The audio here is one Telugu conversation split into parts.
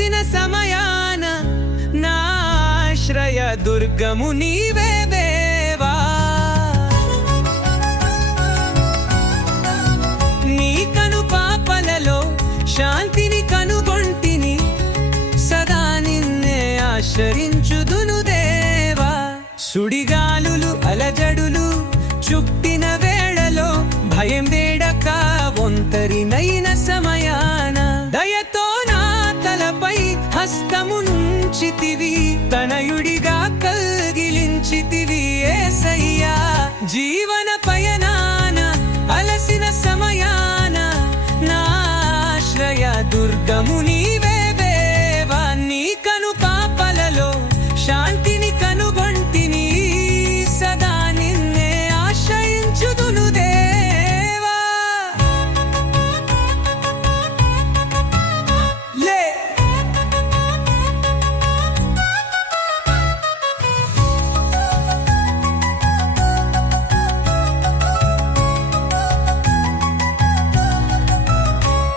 చేసిన సమయాన నాశ్రయ దుర్గము నీవే దేవా. నీ కను పాపలలో శాంతిని కనుగొంటిని సదా నిన్నే ఆశ్రయించుదును దేవా. సుడిగాలులు అలజడులు చుట్టిన వేళలో భయం దే తనయుడిగా కల్గిలించితివి ఏసయ్యా. జీవన పయనాన అలసిన సమయా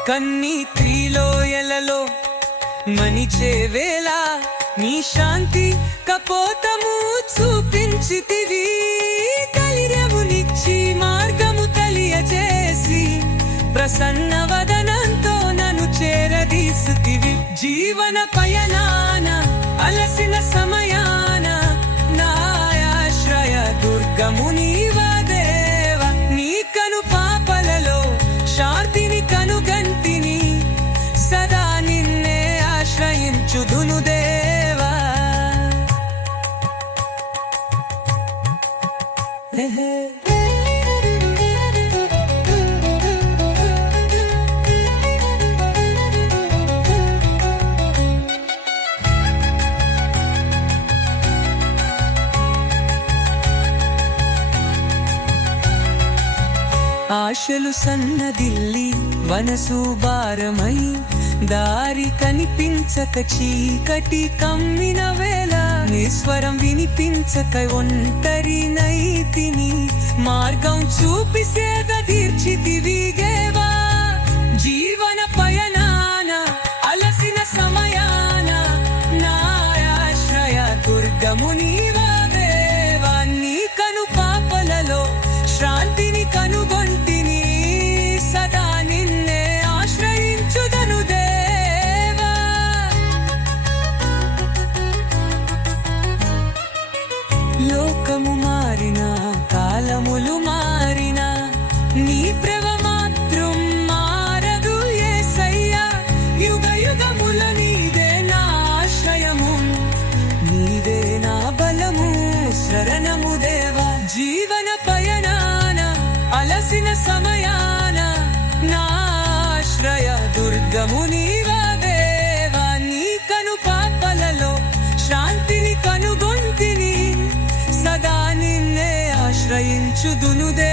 కన్నీ త్రిలోయలలో మనిచే వేళ నీ శాంతి కపోతము చూపించితివి. కలిరమునిచ్చి మార్గము తెలియచేసి ప్రసన్న వదనంతో నన్ను చేరదీసుతివి. జీవన పయనాన అలసిన సమయాన నాయాశ్రయ దుర్గముని ఆశ్రయించుదును దేవా ఆశలు సన్నదిల్లి మనసు భారమై దారి కనిపించక చీకటి కమ్మిన వేళ నిస్వరం వినిపించక ఒంటరి నైతిని మార్గం చూపి సేద దినము దేవా జీవన పయనాన అలసిన సమయాన నా ఆశ్రయ దుర్గము నీవా దేవా నీ కను పాపలలో శాంతిని కనుగొంటిని సదా నిన్నే ఆశ్రయించుదును దేవా